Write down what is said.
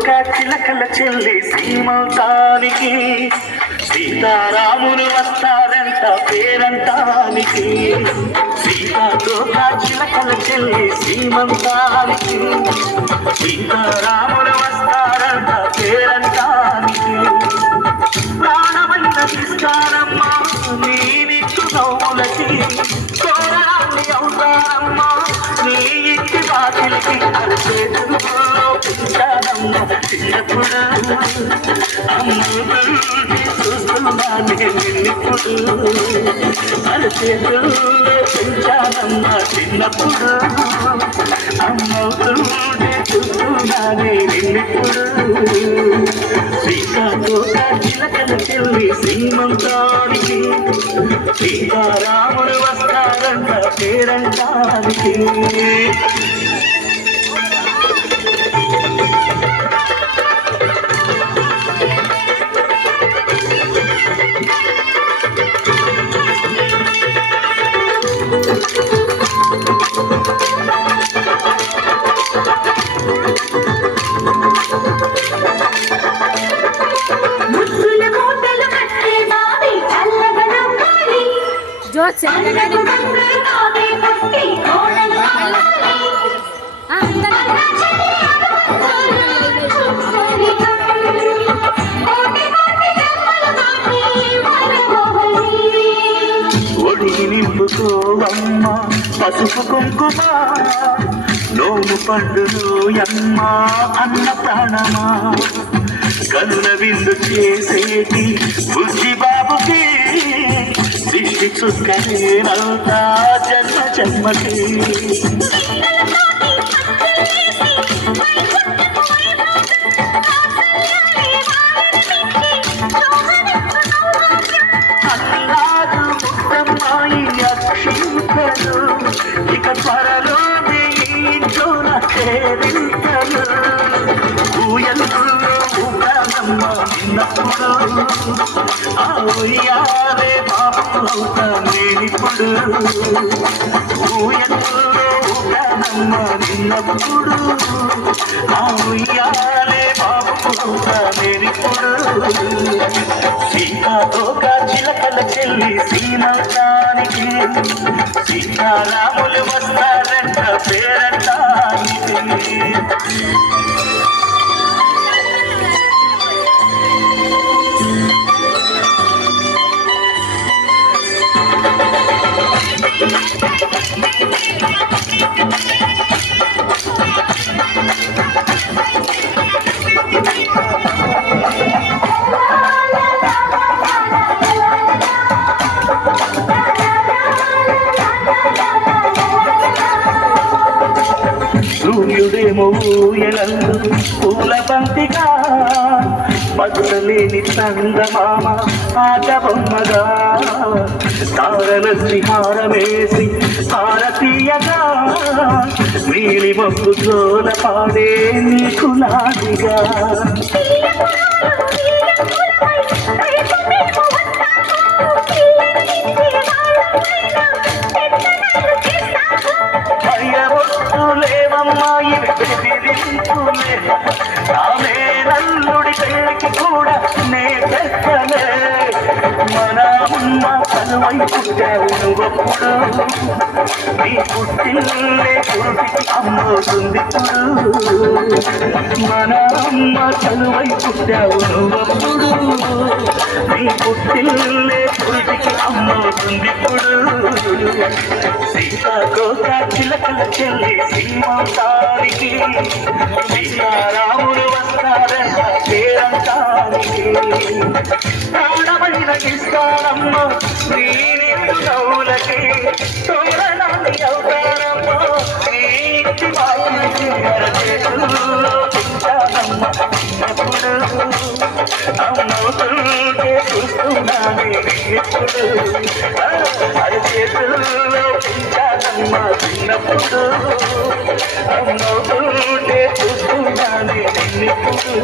సీతాకోక చిలకల చెల్లి సీమంతానికి సీతారాములు వస్తారంట పేరంటానికి సీతాకోక చిలకల చెల్లి సీమంతానికి సీతారాములు వస్తారంట పేరంటానికి ప్రాణమైన ఇస్తారమ్మా నీ నిట్టు నవ్వులకి కోరాన్ని అవుతారమ్మా నీ ఇంటి వాకిలికి అరిచేతుల్లో పెంచానమ్మా చిన్నప్పుడు అమ్మ చూస్తున్నానే నిన్నిప్పుడు అరిచేతుల్లో పెంచానమ్మా చిన్నప్పుడు అమ్మ చూస్తున్నానే నిన్నిప్పుడు శ్రీకాకోక చిలకల చెల్లి సీమంతానికి సీతారాముడు వస్తారంట పేరంటానికి ఒడిగి నింపుకోవమ్మ పసుపు కుంకుమ నోము పండును అమ్మ అన్న ప్రాణమా కనుల విందు చేసేటి బుద్ధి బాబుకి దిష్టి చుక్కనేనవుతా జన్మ జన్మకి అన్నాడు ముత్తమ్మాయి అక్షింతలు ఇక త్వరలోనే ఇంట్లోన చేరింతలు ఊయల్లో ఊగానమ్మ విన్నప్పుడు ఆ ఉయ్యాలే అవుతా నేనిప్పుడు ఊయల్లో ఊగానమ్మ విన్నప్పుడు ఆ ఉయ్యాలే బాబు అవుతా నేనిప్పుడు సీతాకోక చిలకల చెల్లి సీమంతానికి సీతారాములు వస్తారంట పేరంటానికి సూర్యుడేమో ఊయలందు పూల బంతిగా మధురలేని చందమామ ఆట బొమ్మగా తారల శ్రీహారమేసి భారతీయగా నీలి మబ్బు జోల పాడే నీకు నాదిగా లేవమ్మాయి బెదిరింపులే ఆమె నల్లుడి పెళ్ళికి కూడా నే తెచ్చలే మన అమ్మ కనువై పుట్టావు నువ్వప్పుడు నీ పుట్టిల్లే పురుటికి అమ్మవుతుందిప్పుడు మన అమ్మ కనువై పుట్టావు నువ్వప్పుడు నీ పుట్టిల్లే పురుటికి అమ్మవుతుందిప్పుడు సీతాకోక చిలకల చెల్లి సీమంతానికి సీతారాములు వస్తారంట పేరంటానికి ప్రాణమైన ఇస్తారమ్మ నీ నిండు నవ్వులకి తోరణాన్ని అవుతారమ్మ నీ ఇంటి వాళ్ళకి అరచేతుల్లో పెంచానమ్మ చిన్నప్పుడు అమ్మవుతుంటే చూస్తున్నానే ఎప్పుడు అరచేతుల్లో పెంచానమ్మ చిన్నప్పుడు అమ్మవుతుంటే చూస్తున్నానే నిన్నప్పుడు